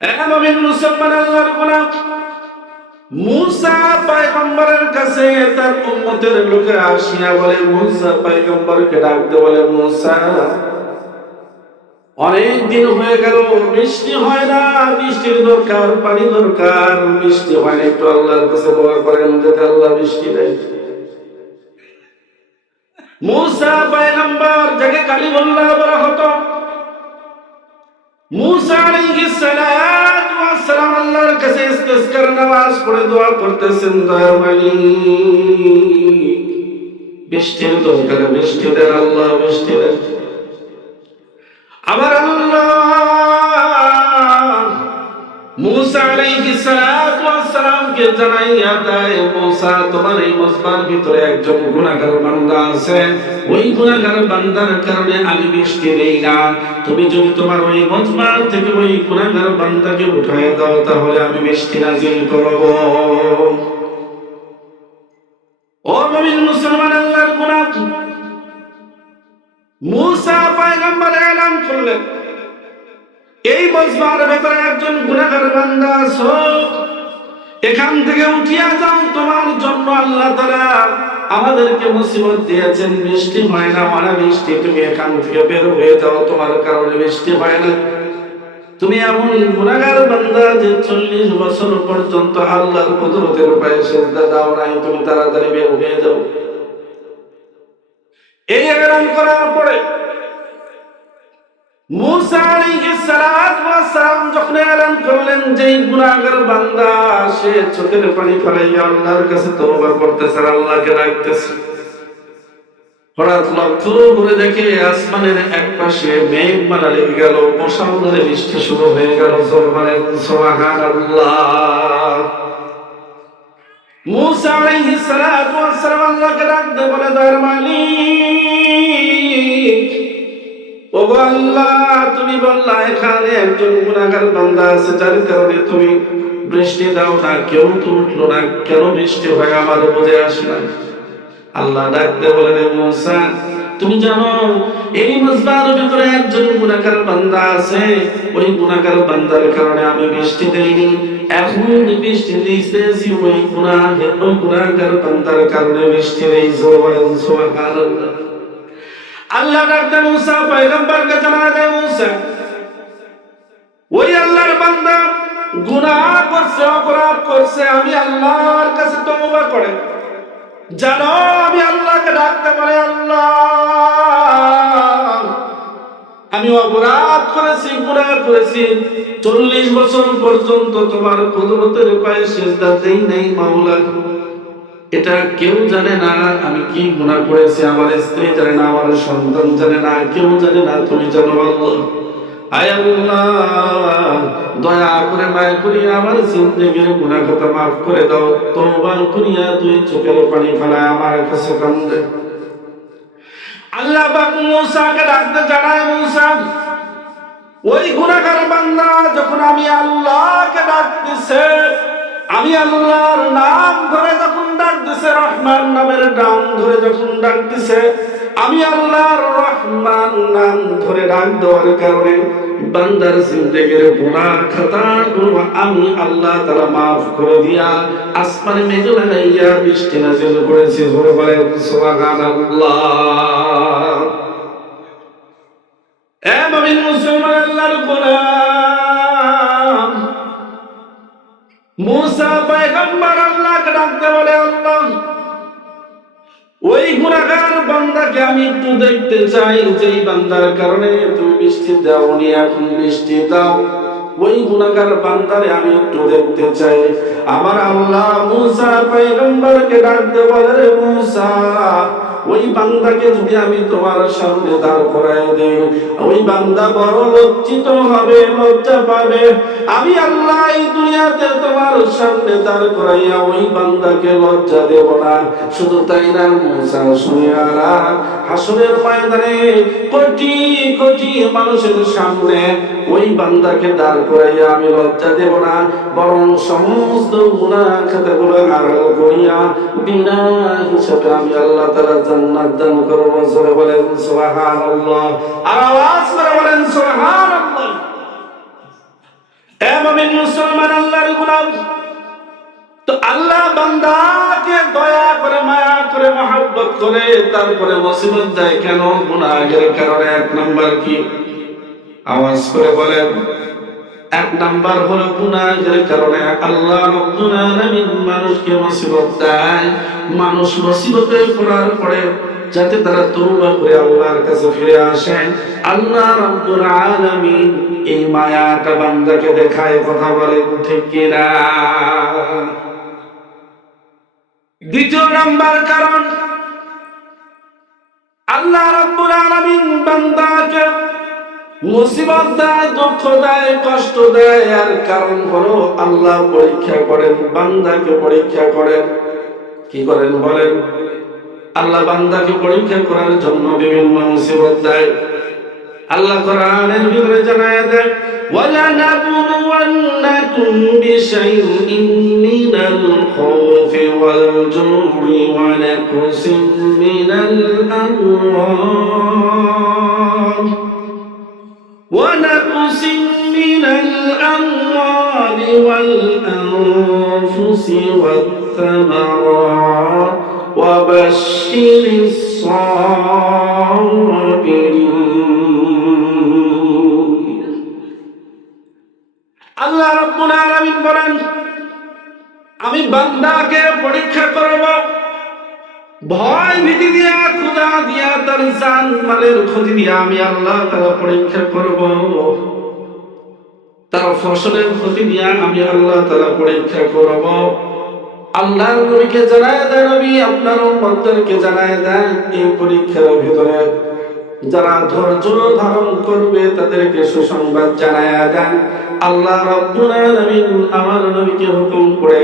মুমিন মুসলমান আল্লাহর গোলাম মুসা পয়গম্বরের কাছে তার উম্মতের লোকেরা আসিয়া বলে, মুসা পয়গম্বরকে ডাকতে বলে, মুসা অনেক দিন হয়ে গেল, বৃষ্টি হয় না, বৃষ্টির দরকার, পানি দরকার, বৃষ্টি হয় না, একটু আল্লাহর কাছে দোয়া করেন যাতে আল্লাহ বৃষ্টি দেয়। মুসা পয়গম্বর যাকে কালিমুল্লাহ বলা হতো, মুসা আলাইহিস সালাতু ওয়াস সালাম আল্লাহর কাছে ইস্তিসকার নামাজ পড়ে দোয়া করতেছেন, দয়ার মালিক বৃষ্টির দরকার, বৃষ্টি দেন আল্লাহ, বৃষ্টি দেন। আবার আল্লাহ মুসা আলাইহিস সালাতু ওয়াস সালামকে জানাইয়া দেয়, মুসা তোমার এই মজবার ভিতরে একজন গুনাহগার বান্দা আছে, ওই গুনাহগার বান্দার কারণে আমি বৃষ্টি দেই না, তুমি যদি তোমার ওই মজবার থেকে ওই গুনাহগার বান্দাকে উঠায় দাও তাহলে আমি বৃষ্টি নাযিল করব। ও মুমিন মুসলমান আল্লাহর গোলাম, মুসা পয়গম্বর এলান করলেন, এই মজবার ভেতরে একজন গুনাহগার বান্দা আছে, এখান থেকে উঠিয়া যাও, তোমার জন্য আল্লাহ তাআলা আমাদেরকে মুসিবত দিয়েছেন, বৃষ্টি হয় না, অনাবৃষ্টি, তুমি এখান থেকে বের হয়ে যাও, তোমার কারণে বৃষ্টি হয় না। তুমি এমন গুনাহগার বান্দা যে 40 বছর পর্যন্ত আল্লাহর কুদরতের পায়ে সিজদা দাও নাই, তুমি তাড়াতাড়ি বের হয়ে যাও। এই এলান করার পরে মুসা আলাইহিস সালাতু ওয়াস সালাম যখন এলান করলেন যে গুনাহগার বান্দা সে চোখের পানি ফেলাইয়া আল্লাহর কাছে তওবা করতেছে, আল্লাহকে ডাকতেছে, হঠাৎ লক্ষ্য করে দেখে আসমানের এক পাশে মেঘমালা লেগে গেল, মুষলধারে বৃষ্টি শুরু হয়ে গেল। সুবহানাল্লাহ। মুসা আলাইহিস সালাতু ওয়াস সালাম আল্লাহকে ডাকতে বলে, দয়ার মালিক ও আল্লাহ, তুমি বললা এখানে একজন গুনাহগার বান্দা আছে যার কারণে তুমি বৃষ্টি দাও না, কেউ তো উঠলো না, কেন বৃষ্টি হয় আমার বুঝে আসে না। আল্লাহ ডাকতে বলেন, মুসা তুমি জানো এই মজবার ভিতরে একজন গুনাহগার বান্দা আছে, ওই গুনাহগার বান্দার কারণে আমি বৃষ্টি দেইনি, এখন বৃষ্টি দিতেছি ওই গুনাহগার বান্দার কারণে বৃষ্টি দেই। সুবহানাল্লাহ। আল্লাহ ডাকতে মুসা পয়গম্বরকে জানা দেয়, মুসা ওই আল্লাহর বান্দা গুনাহ করছে, অপরাধ করছে, আমি আল্লাহর কাছে তওবা করে জানো, আমি আল্লাহকে ডাকতে পারি, আল্লাহ আমি অপরাধ করেছি, গুনাহ করেছি, 40 বছর পর্যন্ত তোমার কুদরতের পায়ে সিজদা দেই নাই মাওলা, এটা কেউ জানে না আমি কি গুনাহ করেছি, আমার স্ত্রী জানে না, আমার সন্তান জানে না, কেউ জানে না, তুমি জানো আল্লাহ। আয় আল্লাহ দয়া করে মায়া করিয়া আমার জিন্দেগীর গুনাহ খাতা মাফ করে দাও, তওবা করিয়া তুই চোখের পানি ফেলায় আমার কাছে কান্দে। আল্লাহ পাক মুসাকে ডাকতে জানায়, মুসা ওই গুনাহগার বান্দা যখন আমি আল্লাহকে ডাকতেছে, আমি আল্লাহর নাম ধরে যখন ডাকতেছে, রহমান নামের নাম ধরে যখন ডাকতেছে, আমি আল্লাহর রহমান নাম ধরে ডাক দেওয়ার কারণে বান্দার জিন্দেগীর গুনাহ খাতাগুলো আমি আল্লাহ তাআলা মাফ করে দিয়া আসমানে মেঘ লাগাইয়া বৃষ্টি নাযিল করেছি। জোরে বলেন সুবহানাল্লাহ। এ মুমিন মুসলমান আল্লাহর গোলাম, মুসা পয়গম্বর আল্লাহকে ডাকতে বলে, আল্লাহ ওই গুনাহগার বান্দাকে আমি একটু দেখতে চাই, যেই বান্দার কারণে তুমি বৃষ্টি দাওনি, এখন বৃষ্টি দাও, ওই গুনাহগার বান্দারে আমি একটু দেখতে চাই। আমার আল্লাহ মুসা পয়গম্বরকে ডাকতে বলে, রে মুসা ওই বান্দাকে যদি আমি তোমার সামনে দাঁড় করায় দেই, ওই বান্দা বড় লজ্জিত হবে, লজ্জা পাবে, আমি আল্লাহ এই দুনিয়াতে তোমার সামনে দাঁড় করাইয়া ওই বান্দাকে লজ্জা দেব না। শুধু তাই না মুসা, শুনে হাসরের ময়দানে কোটি কোটি মানুষের সামনে ওই বান্দাকে দাঁড় করাইয়া আমি লজ্জা দেব না, বরং সমস্ত গুনাহ খাতাগুলো আড়াল করিয়া বিনা হিসাবে আমি আল্লাহ তাআলা জান্নাত দান করব। জোরে বলেন সুবহানাল্লাহ, আর আওয়াজ করে বলেন সুবহানাল্লাহ। এ মুমিন মুসলমান আল্লাহর গোলাম, তো আল্লাহ বান্দাকে দয়া করে, মায়া করে, মহব্বত করে তারপরে মুসিবত দেয় কেন? গুনাহের কারণে। এক নাম্বার কি? আওয়াজ করে বলেন। এক নাম্বার হলো গুনাহের কারণে আল্লাহ রাব্বুল আলামিন মানুষকে মুসিবত দেয়। মানুষ মুসিবতে পড়ার পরে যাতে তারা তওবা করে আল্লাহর কাছে ফিরে আসে, আল্লাহ রাব্বুল আলামিন এই মায়াটা বান্দাকে দেখায়। কথা বলেন ঠিক কিনা? দ্বিতীয় নাম্বার কারণ, আল্লাহ রাব্বুল আলামিন বান্দাকে মুসিবত দেয়, দুঃখ দেয়, কষ্ট দেয়, আর কারণ হলো আল্লাহ পরীক্ষা করেন, বান্দাকে পরীক্ষা করেন। কি করেন বলেন? আল্লাহ বান্দাকে পরীক্ষা করার জন্য বিভিন্ন মুসিবত দেয়। আল্লাহ কোরআনের ভিতরে জানায় দেয়, وَلَنَبْلُوَنَّكُمْ بِشَيْءٍ مِّنَ الْخَوْفِ وَالْجُوعِ وَنَقْصٍ مِّنَ الْأَمْوَالِ وَالْأَنفُسِ وَالثَّمَرَاتِ وَبَشِّرِ الصَّابِرِينَ। আল্লাহ রাব্বুল আলামিন বলেন, আমি বান্দাকে পরীক্ষা করব, ভয় ভীতি দিয়া, ক্ষুধা দিয়া, তার জান মালের ক্ষতি দিয়া আমি আল্লাহ তাআলা পরীক্ষা করব। তার ফসলের ক্ষতি দিয়া আমি আল্লাহ তাআলা পরীক্ষা করব। আল্লাহর নবীকে জানায় দেন, নবী আপনার উম্মতদেরকে জানায় দেন, এই পরীক্ষার ভিতরে যারা ধৈর্য ধারণ করবে তাদেরকে সুসংবাদ জানায়া দেন। আল্লাহ রাব্বুল আলামিন আমার নবীকে হুকুম করে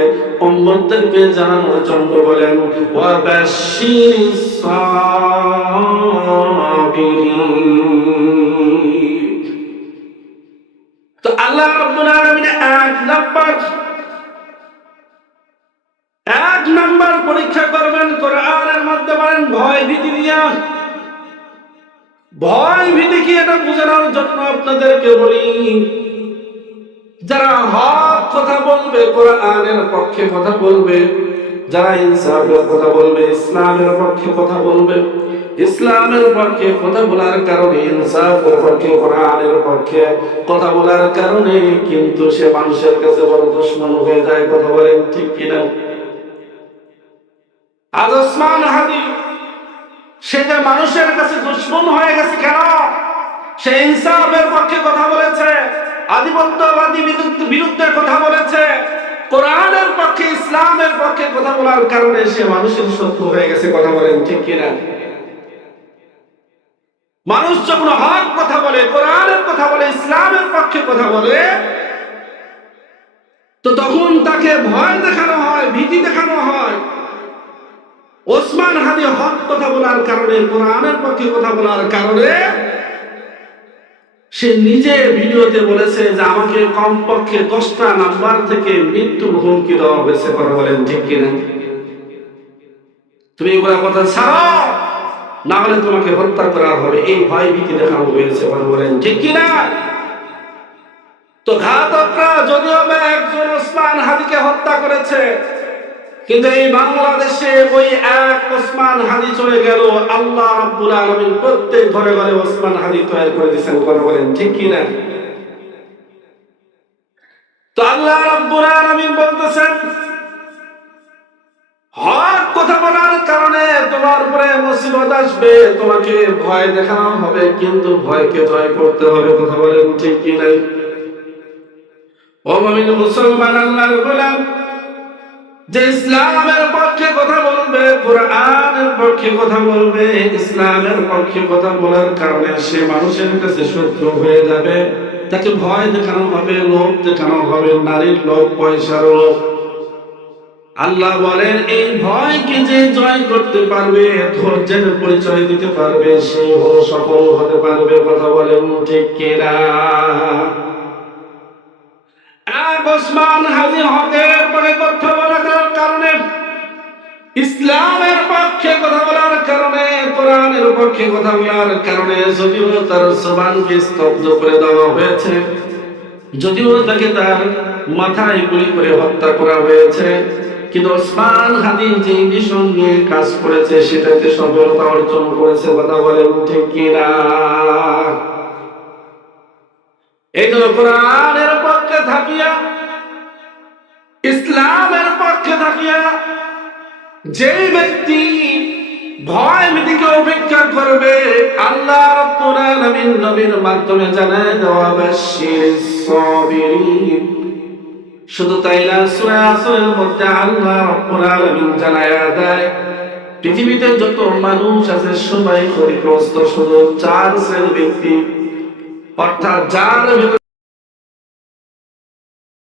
উম্মতদেরকে জানানোর জন্য বলেন, ওয়া বাশশিরিস সাবিরিন। তো আল্লাহ রাব্বুল আলামিন এক নাম্বার পরীক্ষা করবেন কোরআনের মধ্যে, বলেন ভয় ভীতি দিয়া। ভয় ভীতি কি এটা বোঝানোর জন্য আপনাদেরকে বলি, যারা হক কথা বলবে, কোরআনের পক্ষে কথা বলবে, যারা ইনসাফের কথা বলবে, ইসলামের পক্ষে কথা বলবে, ইসলামের পক্ষে কথা বলার কারণে, ইনসাফের পক্ষে, কোরআনের পক্ষে কথা বলার কারণে কিন্তু সে মানুষের কাছে বড় দুশমন হয়ে যায়। কথা বলেন ঠিক কিনা? আজ ওসমান হাদি সে যে মানুষের কাছে দুশমন হয়ে গেছে কেন? সে ইনসাফের পক্ষে কথা বলেছে, আধিপত্যবাদী বিরুদ্ধে কথা বলেছে, কোরআনের পক্ষে, ইসলামের পক্ষে কথা বলার কারণে সে মানুষের শত্রু হয়ে গেছে। কথা বলেন ঠিক কিনা? মানুষ যখন হক কথা বলে, কোরআনের কথা বলে, ইসলামের পক্ষে কথা বলে, তো তখন তাকে ভয় দেখানো হয়, ভীতি দেখানো হয়। ওসমান হাদি হক কথা বলার কারণে, কোরআনের পক্ষে কথা বলার কারণে সে নিজে ভিডিওতে বলেছে যে আমাকে কমপক্ষে 10টা নাম্বার থেকে মৃত্যুর হুমকি দেওয়া হয়েছে। কথা বলেন ঠিক কিনা? তুমি এগুলা কথা ছাড়ো, না হলে তোমাকে হত্যা করা হবে, এই ভয় ভীতি দেখানো হয়েছে। কথা বলেন ঠিক কিনা? তো ঘাতকরা যদিও একজন ওসমান হাদিকে হত্যা করেছে, কিন্তু এই বাংলাদেশে ওই এক ওসমান হাদি চলে গেল, আল্লাহ রাব্বুল আলামিন প্রত্যেক ঘরে ঘরে ওসমান হাদি তৈরি করে দিয়েছেন। কথা বলেন ঠিক কিনা? তো আল্লাহ রাব্বুল আলামিন বলতেছেন, হক কথা বলার কারণে তোমার উপরে মুসিবত আসবে, তোমাকে ভয় দেখানো হবে, কিন্তু ভয়কে জয় করতে হবে। কথা বলেন ঠিক কিনা? ও মুমিন মুসলমান আল্লাহর গোলাম, যে ইসলামের পক্ষে কথা বলবে, কোরআনের পক্ষে কথা বলবে, ইসলামের পক্ষে কথা বলার কারণে সে মানুষের কাছে শত্রু হয়ে যাবে, তাকে ভয় দেখানো হবে, লোভ দেখানো হবে, নারীর লোভ, পয়সার লোভ। আল্লাহ বলেন, এই ভয়কে যে জয় করতে পারবে, ধৈর্যের পরিচয় দিতে পারবে, সে সফল হতে পারবে। কথা বলেন ঠিক কিনা? ওসমান হাদি হকের পরে কথা বলার কারণে, ইসলামের পক্ষে কথা বলার কারণে, কোরআনের পক্ষে কথা বলার কারণে যদিও তার জবানকে স্তব্ধ করে দেওয়া হয়েছে, যদিও তাকে তার মাথায় গুলি করে হত্যা করা হয়েছে, কিন্তু ওসমান হাদি যে মিশন নিয়ে কাজ করেছে সেটাতে সফলতা অর্জন করেছে। কথা বলেন ঠিক কিনা? এই জন্য কোরআনের পক্ষে থাকিয়া, ইসলামের পক্ষে থাকিয়া যে ব্যক্তি ভয় ভীতিকে উপেক্ষা করবে, আল্লাহ রাব্বুল আলামিন নবীর মাধ্যমে জানায় দেওয়া বাশশিরিস সাবিরিন। শুধু তাই না, সূরা আসরের মধ্যে আল্লাহ রাব্বুল আলামিন জানায় দেয় পৃথিবীতে যত মানুষ আছে সবাই ক্ষতিগ্রস্ত, শুধু চার শ্রেণীর ব্যক্তি, অর্থাৎ যার